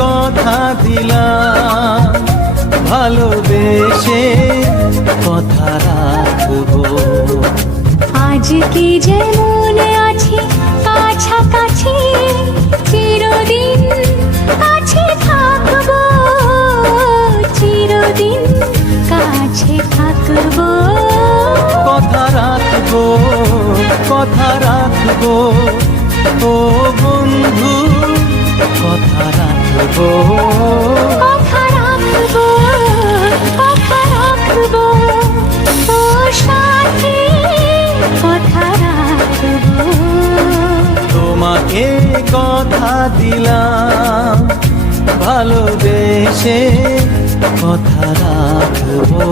কথা দিলাম, ভালোবেসে কথা রাখবো। আজকে যেমন আছি কাছাকাছি, চিরদিন কাছে থাকবো, চিরদিন কাছে থাকবো। কথা রাখবো, কথা রাখবো, ও বন্ধু কথা রাখবো। কথা রাখবো, কথা রাখবো, ও সাথী কথা রাখবো। তোমাকে কথা দিলাম, ভালোবেসে কথা রাখবো।